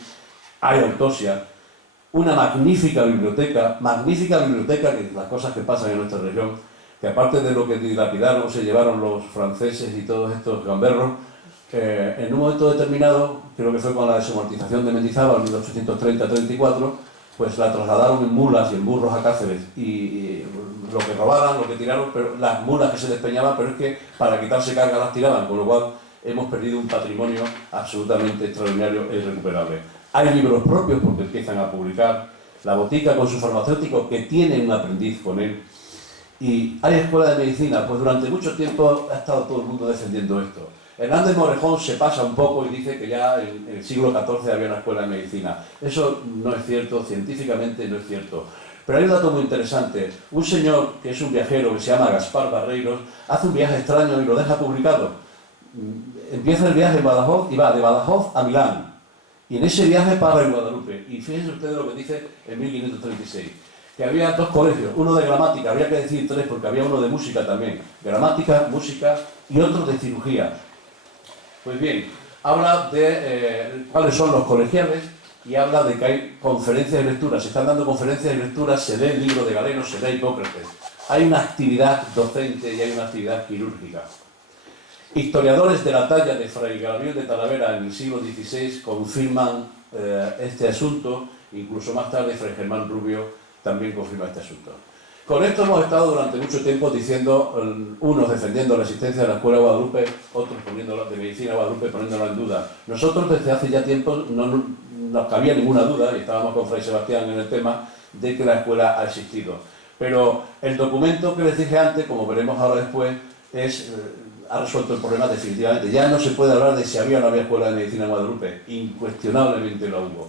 hay autopsias, una magnífica biblioteca, que las cosas que pasan en nuestra región, que aparte de lo que dilapidaron, se llevaron los franceses y todos estos gamberros, en un momento determinado, creo que fue con la desamortización de Mendizábal, en 1830-34, pues la trasladaron en mulas y en burros a Cáceres, y lo que robaran, lo que tiraron, pero las mulas que se despeñaban, pero es que para quitarse carga las tiraban, con lo cual hemos perdido un patrimonio absolutamente extraordinario e irrecuperable. Hay libros propios porque empiezan a publicar, la botica con su farmacéutico que tiene un aprendiz con él, y hay escuela de medicina, pues durante mucho tiempo ha estado todo el mundo defendiendo esto. Hernández Morejón se pasa un poco y dice que ya en el siglo XIV había una escuela de medicina. Eso no es cierto, científicamente no es cierto. Pero hay un dato muy interesante. Un señor que es un viajero que se llama Gaspar Barreiros hace un viaje extraño y lo deja publicado. Empieza el viaje en Badajoz y va de Badajoz a Milán. Y en ese viaje para en Guadalupe. Y fíjense ustedes lo que dice en 1536. Que había dos colegios, uno de gramática, habría que decir tres porque había uno de música también. Gramática, música y otro de cirugía. Pues bien, habla de cuáles son los colegiales y habla de que hay conferencias y lecturas. Se están dando conferencias y lecturas, se lee el libro de Galeno, se lee Hipócrates. Hay una actividad docente y hay una actividad quirúrgica. Historiadores de la talla de Fray Gabriel de Talavera en el siglo XVI confirman este asunto, incluso más tarde Fray Germán Rubio también confirma este asunto. Con esto hemos estado durante mucho tiempo diciendo, unos defendiendo la existencia de la Escuela de Guadalupe, otros poniéndola de Medicina de Guadalupe poniéndola en duda. Nosotros desde hace ya tiempo no nos cabía ninguna duda, y estábamos con Fray Sebastián en el tema, de que la escuela ha existido. Pero el documento que les dije antes, como veremos ahora después, ha resuelto el problema definitivamente. Ya no se puede hablar de si había o no había escuela de medicina en Guadalupe, incuestionablemente lo hubo.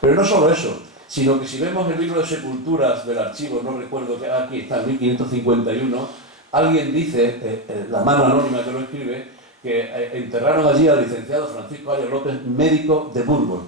Pero no solo eso, sino que si vemos el libro de sepulturas del archivo, no recuerdo que aquí está, en 1551, alguien dice, la mano anónima que lo escribe, que enterraron allí al licenciado Francisco Arias López, médico de Burgos.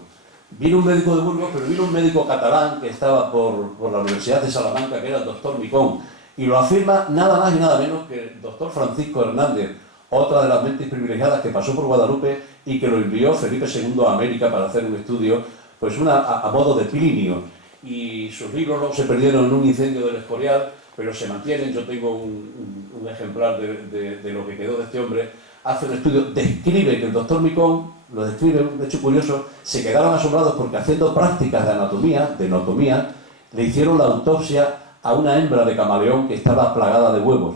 Vino un médico de Burgos, pero vino un médico catalán que estaba por la Universidad de Salamanca, que era el doctor Micón, y lo afirma nada más y nada menos que el doctor Francisco Hernández, otra de las mentes privilegiadas que pasó por Guadalupe y que lo envió Felipe II a América para hacer un estudio, pues a modo de Plinio, y sus libros luego se perdieron en un incendio del Escorial, pero se mantienen. Yo tengo un ejemplar de lo que quedó de este hombre. Hace un estudio, describe que el doctor Micón, lo describe, un hecho curioso, se quedaron asombrados porque haciendo prácticas de anatomía, le hicieron la autopsia a una hembra de camaleón que estaba plagada de huevos.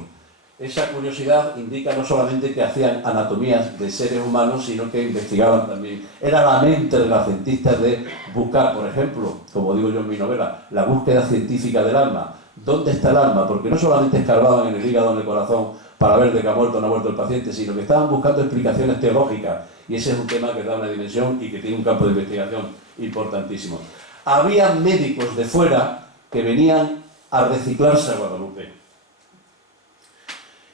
Esa curiosidad indica no solamente que hacían anatomías de seres humanos, sino que investigaban también. Era la mente renacentista de buscar, por ejemplo, como digo yo en mi novela, la búsqueda científica del alma. ¿Dónde está el alma? Porque no solamente escarbaban en el hígado o en el corazón para ver de qué ha muerto o no ha muerto el paciente, sino que estaban buscando explicaciones teológicas. Y ese es un tema que da una dimensión y que tiene un campo de investigación importantísimo. Había médicos de fuera que venían a reciclarse a Guadalupe.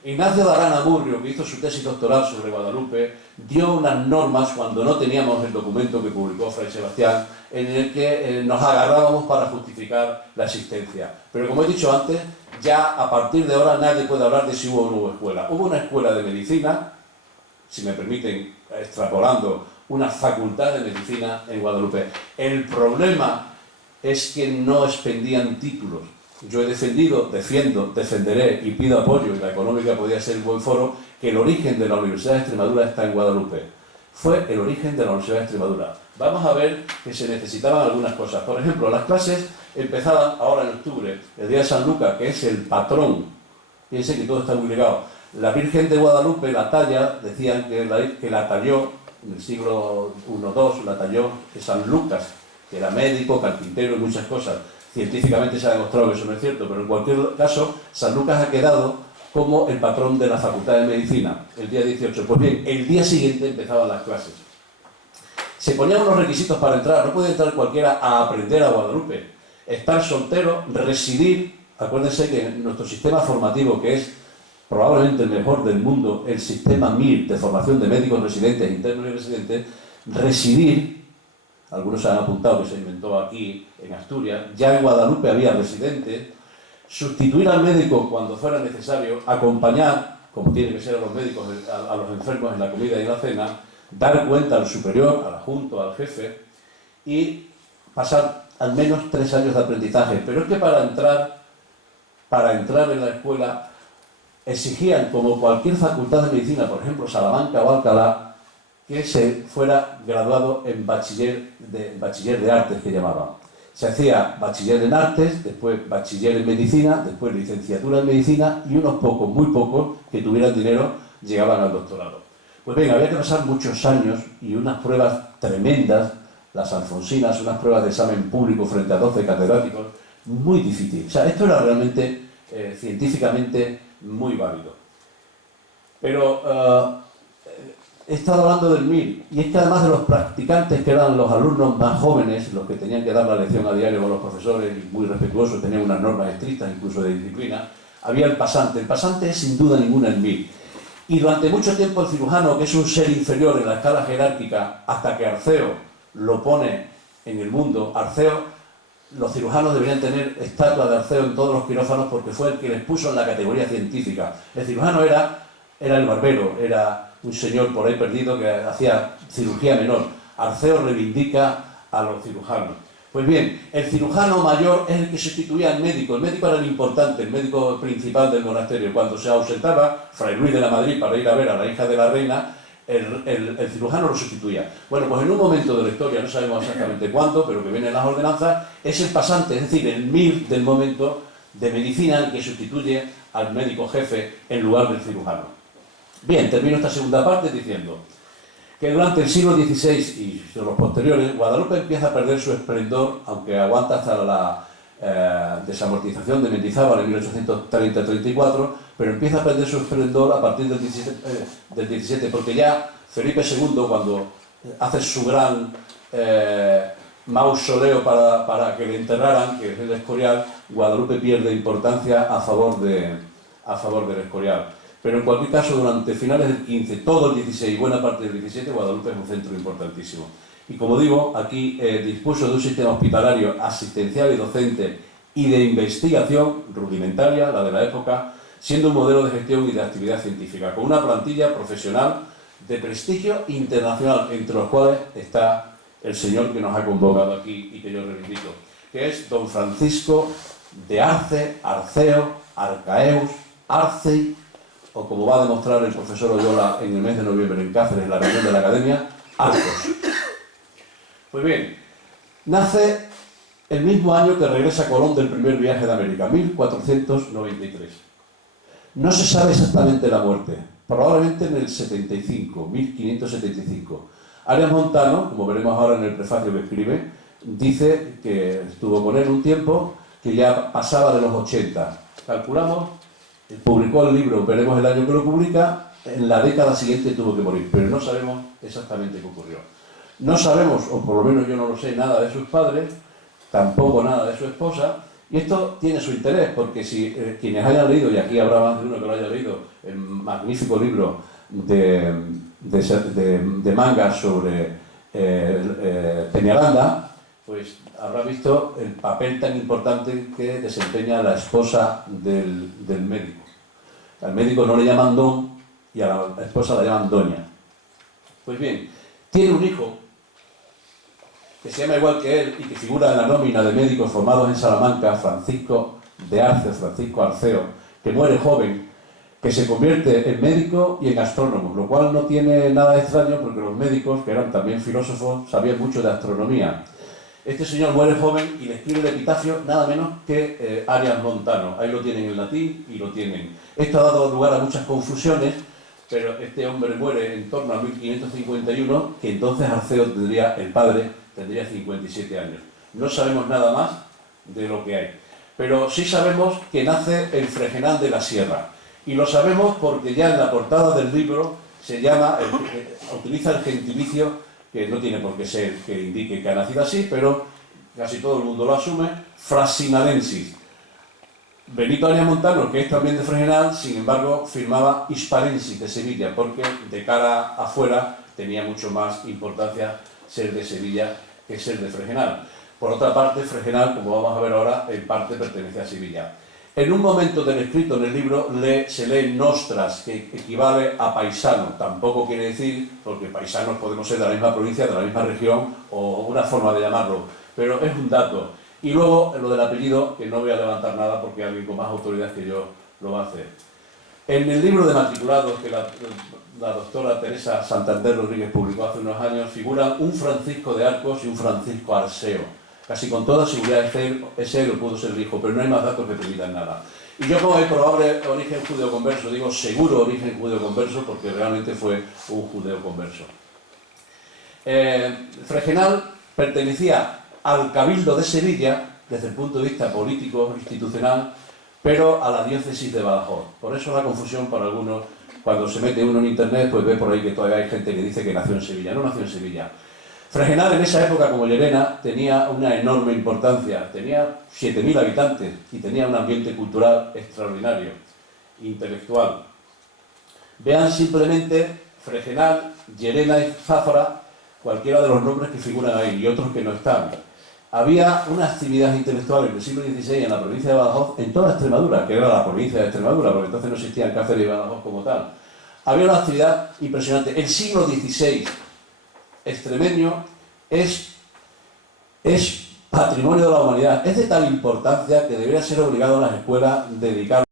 Ignacio de Arana Murrio, que hizo su tesis doctoral sobre Guadalupe, dio unas normas cuando no teníamos el documento que publicó Fray Sebastián, en el que nos agarrábamos para justificar la existencia. Pero como he dicho antes, ya a partir de ahora nadie puede hablar de si hubo o no hubo escuela. Hubo una escuela de medicina, si me permiten, extrapolando, una facultad de medicina en Guadalupe. El problema es que no expendían títulos. Yo he defenderé y pido apoyo, y la económica podría ser un buen foro, que el origen de la Universidad de Extremadura está en Guadalupe. Fue el origen de la Universidad de Extremadura. Vamos a ver que se necesitaban algunas cosas. Por ejemplo, las clases empezaban ahora en octubre, el día de San Lucas, que es el patrón. Fíjense que todo está muy ligado. La Virgen de Guadalupe, la talla, decían que la talló, en el siglo I-II, la talló San Lucas, que era médico, carpintero y muchas cosas. Científicamente se ha demostrado que eso no es cierto, pero en cualquier caso, San Lucas ha quedado como el patrón de la Facultad de Medicina, el día 18. Pues bien, el día siguiente empezaban las clases. Se ponían unos requisitos para entrar, no puede entrar cualquiera a aprender a Guadalupe. Estar soltero, residir, acuérdense que nuestro sistema formativo, que es probablemente el mejor del mundo, el sistema MIR, de formación de médicos residentes, internos y residentes, residir. Algunos se han apuntado que se inventó aquí en Asturias, ya en Guadalupe había residentes, sustituir al médico cuando fuera necesario, acompañar, como tiene que ser a los médicos, a los enfermos en la comida y en la cena, dar cuenta al superior, al adjunto, al jefe, y pasar al menos 3 años de aprendizaje. Pero es que para entrar en la escuela exigían, como cualquier facultad de medicina, por ejemplo Salamanca o Alcalá, que se fuera graduado en bachiller de artes, que llamaban. Se hacía bachiller en artes, después bachiller en medicina, después licenciatura en medicina, y unos pocos, muy pocos, que tuvieran dinero, llegaban al doctorado. Pues bien, había que pasar muchos años y unas pruebas tremendas, las alfonsinas, unas pruebas de examen público frente a 12 catedráticos, muy difícil. O sea, esto era realmente científicamente muy válido. Pero he estado hablando del MIR, y es que además de los practicantes, que eran los alumnos más jóvenes, los que tenían que dar la lección a diario con los profesores, y muy respetuosos, tenían unas normas estrictas incluso de disciplina, había el pasante. El pasante es sin duda ninguna el MIR. Y durante mucho tiempo el cirujano, que es un ser inferior en la escala jerárquica, hasta que Arceo lo pone en el mundo, los cirujanos deberían tener estatua de Arceo en todos los quirófanos porque fue el que les puso en la categoría científica. El cirujano era el barbero, era un señor por ahí perdido que hacía cirugía menor. Arceo reivindica a los cirujanos. Pues bien, el cirujano mayor es el que sustituía al médico. El médico era el importante, el médico principal del monasterio. Cuando se ausentaba Fray Luis de la Madrid para ir a ver a la hija de la reina, el cirujano lo sustituía. Bueno, pues en un momento de la historia, no sabemos exactamente cuándo, pero que viene en las ordenanzas, es el pasante, es decir, el MIR del momento de medicina el que sustituye al médico jefe en lugar del cirujano. Bien, termino esta segunda parte diciendo que durante el siglo XVI y los posteriores, Guadalupe empieza a perder su esplendor, aunque aguanta hasta la desamortización de Mendizábal en 1830-34, pero empieza a perder su esplendor a partir del 17, porque ya Felipe II, cuando hace su gran mausoleo para que le enterraran, que es el Escorial, Guadalupe pierde importancia a favor del Escorial. Pero en cualquier caso, durante finales del XV, todo el XVI y buena parte del XVII, Guadalupe es un centro importantísimo. Y como digo, aquí dispuso de un sistema hospitalario asistencial y docente y de investigación rudimentaria, la de la época, siendo un modelo de gestión y de actividad científica, con una plantilla profesional de prestigio internacional, entre los cuales está el señor que nos ha convocado aquí y que yo reivindico, que es don Francisco de Arce, Arceo, Arcaeus, Arcei, o como va a demostrar el profesor Oyola en el mes de noviembre en Cáceres, en la reunión de la Academia, Arcos. Pues bien, nace el mismo año que regresa Colón del primer viaje de América, 1493. No se sabe exactamente la muerte, probablemente en el 75, 1575. Arias Montano, como veremos ahora en el prefacio que escribe, dice que estuvo con él un tiempo, que ya pasaba de los 80. Calculamos, publicó el libro, veremos el año que lo publica, en la década siguiente tuvo que morir, pero no sabemos exactamente qué ocurrió. No sabemos, o por lo menos yo no lo sé, nada de sus padres, tampoco nada de su esposa, y esto tiene su interés, porque si quienes hayan leído, y aquí habrá más de uno que lo haya leído, el magnífico libro de manga sobre Peñaranda, pues habrá visto el papel tan importante que desempeña la esposa del médico. Al médico no le llaman don y a la esposa la llaman doña. Pues bien, tiene un hijo que se llama igual que él y que figura en la nómina de médicos formados en Salamanca, Francisco de Arce, Francisco Arceo, que muere joven, que se convierte en médico y en astrónomo, lo cual no tiene nada extraño porque los médicos, que eran también filósofos, sabían mucho de astronomía. Este señor muere joven y le escribe el epitafio nada menos que Arias Montano. Ahí lo tienen en latín y lo tienen. Esto ha dado lugar a muchas confusiones, pero este hombre muere en torno a 1551, que entonces Arceo tendría, el padre, tendría 57 años. No sabemos nada más de lo que hay. Pero sí sabemos que nace en Fregenal de la Sierra. Y lo sabemos porque ya en la portada del libro se llama, utiliza el gentilicio, que no tiene por qué ser que indique que ha nacido así, pero casi todo el mundo lo asume, Frasinalensis. Benito Arias Montano, que es también de Fregenal, sin embargo, firmaba Hisparensis de Sevilla, porque de cara afuera tenía mucho más importancia ser de Sevilla que ser de Fregenal. Por otra parte, Fregenal, como vamos a ver ahora, en parte pertenece a Sevilla. En un momento del escrito en el libro se lee nostras, que equivale a paisano. Tampoco quiere decir, porque paisanos podemos ser de la misma provincia, de la misma región, o una forma de llamarlo, pero es un dato. Y luego, lo del apellido, que no voy a levantar nada porque alguien con más autoridad que yo lo va a hacer. En el libro de matriculados que la doctora Teresa Santander Rodríguez publicó hace unos años, figuran un Francisco de Arcos y un Francisco Arceo. Casi con toda seguridad es él o pudo ser el hijo, pero no hay más datos que permitan nada. Y yo pongo el probable origen judeo-converso, digo seguro origen judeo-converso, porque realmente fue un judeo-converso. Fregenal pertenecía al Cabildo de Sevilla, desde el punto de vista político, institucional, pero a la diócesis de Badajoz. Por eso la confusión para algunos, cuando se mete uno en internet, pues ve por ahí que todavía hay gente que dice que nació en Sevilla. No nació en Sevilla. Fregenal en esa época, como Llerena, tenía una enorme importancia. Tenía 7.000 habitantes y tenía un ambiente cultural extraordinario, intelectual. Vean simplemente Fregenal, Llerena y Zafra, cualquiera de los nombres que figuran ahí y otros que no están. Había una actividad intelectual en el siglo XVI en la provincia de Badajoz, en toda Extremadura, que era la provincia de Extremadura, porque entonces no existían Cáceres y Badajoz como tal. Había una actividad impresionante. El siglo XVI extremeño es patrimonio de la humanidad. Es de tal importancia que debería ser obligado a las escuelas dedicar